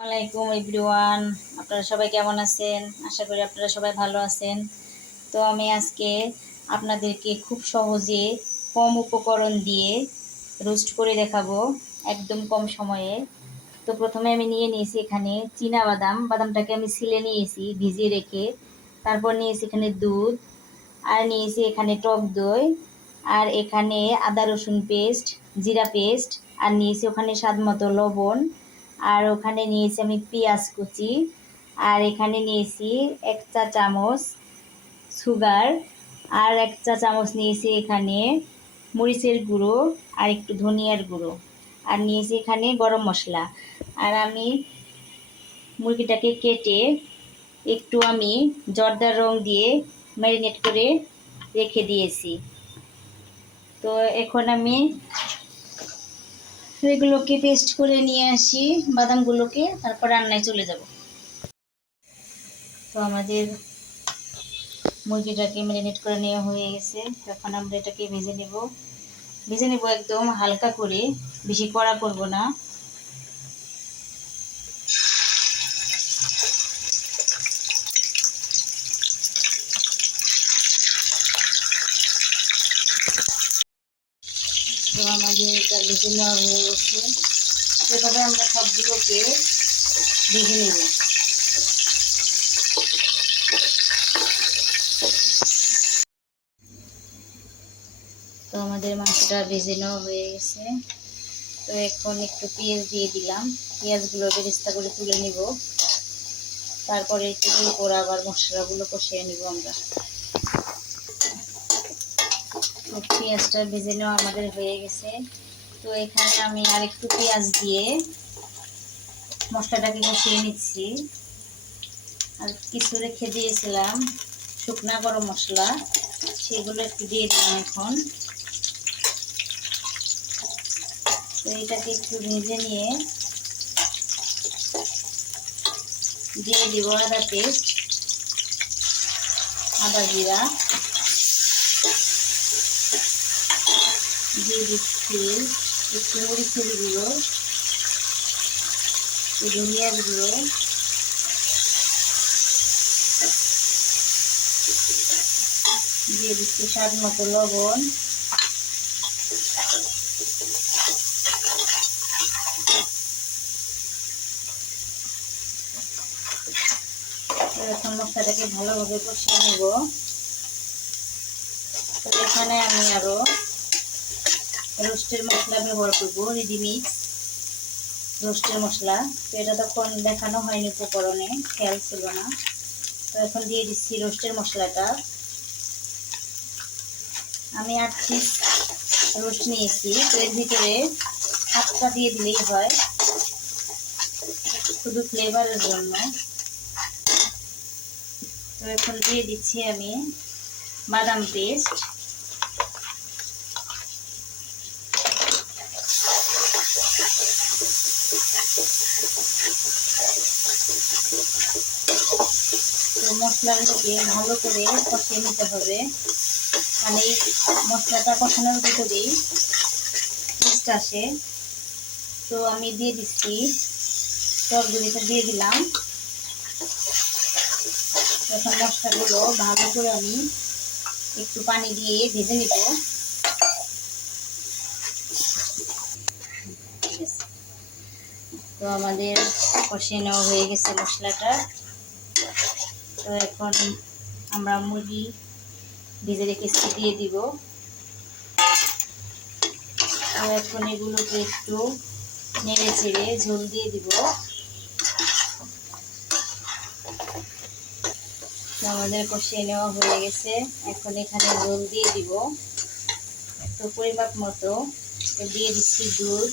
আসসালামাইকুম এভরিওয়ান, আপনারা সবাই কেমন আছেন? আশা করি আপনারা সবাই ভালো আছেন। তো আমি আজকে আপনাদেরকে খুব সহজে কম উপকরণ দিয়ে রোস্ট করে দেখাবো, একদম কম সময়ে। তো প্রথমে আমি নিয়ে নিয়েছি এখানে বাদামটাকে আমি ছিলে নিয়েছি ভিজিয়ে রেখে। তারপর নিয়েছি এখানে দুধ, আর নিয়েছি এখানে টক দই, আর এখানে আদা রসুন পেস্ট, জিরা পেস্ট, আর নিয়েছি ওখানে স্বাদ মতো লবণ, আর ওখানে নিয়েছি আমি পেঁয়াজ কুচি, আর এখানে নিয়েছি 1 চা চামচ সুগার, আর 1 চা চামচ নিয়েছি এখানে মরিচের গুঁড়ো, আর একটু ধনিয়ার গুঁড়ো, আর নিয়েছি এখানে গরম মশলা। আর আমি মুরগিটাকে কেটে একটু আমি জর্দার রং দিয়ে ম্যারিনেট করে রেখে দিয়েছি। তো এখন আমি এগুলোকে পেস্ট করে নিয়ে আসি, বাদামগুলোকে, তারপর রান্নায় চলে যাব। তো আমাদের মুরগিটাকে ম্যারিনেট করে নেওয়া হয়ে গেছে। এখন আমরা এটাকে ভেজে নেব একদম হালকা করে, বেশি কড়া করব না। তো আমাদের এটা ভেজে নেওয়া হয়ে গেছে। এভাবে আমরা সবগুলোকে ভেজে নেব। তো আমাদের মাংসটা ভেজে নেওয়া হয়ে গেছে। তো এখন একটু পেঁয়াজ দিয়ে দিলাম, পেঁয়াজগুলো বেরেস্তা করে তুলে নিব। তারপরে একটু উপর আবার মশলাগুলো কষিয়ে নিব আমরা। তো পেঁয়াজটা ভেজে নেওয়া আমাদের হয়ে গেছে। তো এখানে আমি আর একটু পেঁয়াজ দিয়ে মশলাটাকে কষিয়ে নিচ্ছি। আর কিছু রেখে দিয়েছিলাম শুকনা গরম মশলা, সেগুলো একটু দিয়ে দিলাম এখন। তো এটাকে একটু ভেজে নিয়ে দিয়ে দিব আদা পেস্ট, আদা জিরা দিয়ে দিচ্ছি, একটু মরিচের গুঁড়ো, ধনিয়ার গুঁড়ো, দিয়ে দিচ্ছি স্বাদ মতো লবণ। এখন মশলাটাকে ভালোভাবে কষিয়ে নেব। তো এখানে আমি আরো রোস্টের মশলা ব্যবহার করবো, রেডিমিক্স রোস্টের মশলা। তো এটা তখন দেখানো হয়নি উপকরণে, খেয়াল ছিল না। তো এখন দিয়ে দিচ্ছি রোস্টের মশলাটা। আমি 8 পিস রোস্ট নিয়েছি। তো এর ভিতরে 7টা দিয়ে দিলেই হয়, শুধু ফ্লেভারের জন্য। তো এখন দিয়ে দিচ্ছি আমি বাদাম পেস্ট। তো মশলাগুলোকে ভালো করে কষিয়ে নিতে হবে, মানে এই মশলাটা কষানোর ভিতরেই টেস্ট আসে। তো আমি দিয়ে দিচ্ছি টকদইটা দিয়ে দিলাম। এখন মশলাগুলো ভালো করে আমি একটু পানি দিয়ে ভেজে নিব। ঠিক আছে, তো আমাদের কষিয়ে নেওয়া হয়ে গেছে মশলাটা। তো এখন আমরা মুরগি ভেজে রেখেছি দিয়ে দিব। তো এখন এগুলোকে একটু নেড়ে চেড়ে ঝোল দিয়ে দিব। আমাদের কষিয়ে নেওয়া হয়ে গেছে। এখন এখানে ঝোল দিয়ে দিব। তো পরিমাপ মতো দিয়ে দিচ্ছি দুধ,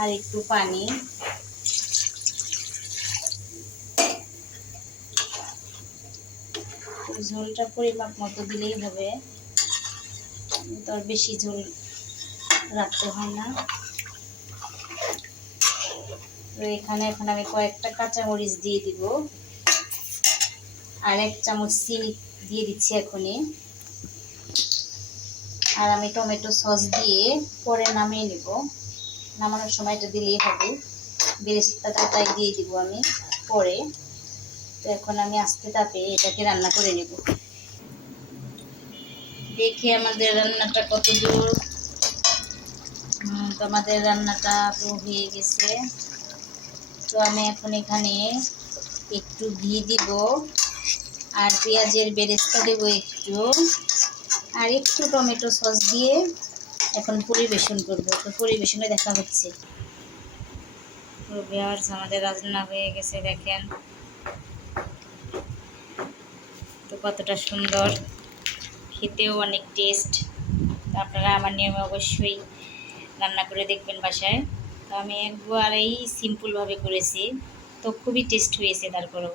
আর একটু পানি। ঝোলটা পরিমাপ মতো দিলেই হবে, তো আর বেশি ঝোল রাখতে হয় না। তো এখানে এখন আমি কয়েকটা কাঁচামরিচ দিয়ে দিব, আর 1 চামচ চিনি দিয়ে দিচ্ছি এখনই। আর আমি টমেটো সস দিয়ে পরে নামিয়ে নিব। নামানোর সময় এটা দিলেই হবে। বেরেস্তাটা তাই দিয়ে দিব আমি পরে। তো এখন আমি আস্তে তাপে এটাকে রান্না করে নেব। দেখি আমাদের রান্নাটা কত দূর। তো আমাদের রান্নাটা তো হয়ে গেছে। তো আমি এখন এখানে একটু ঘি দিব, আর পেঁয়াজের বেরেস্তা দেবো একটু, আর একটু টমেটো সস দিয়ে এখন পরিবেশন করব। তো পরিবেশনে দেখা হচ্ছে। তো ভিউয়ার্স, আমাদের রান্না হয়ে গেছে দেখেন তো কতটা সুন্দর, খেতেও অনেক টেস্ট। আপনারা আমার নিয়মে অবশ্যই রান্না করে দেখবেন বাসায়। তো আমি একবারেই সিম্পলভাবে করেছি, তো খুবই টেস্ট হয়েছে তারপরেও।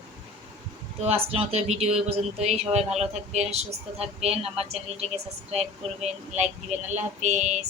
তো আজকের মতো ভিডিও এই পর্যন্তই। সবাই ভালো থাকবেন, সুস্থ থাকবেন, আমার চ্যানেলটিকে সাবস্ক্রাইব করবেন, লাইক দিবেন। আল্লাহ হাফেজ।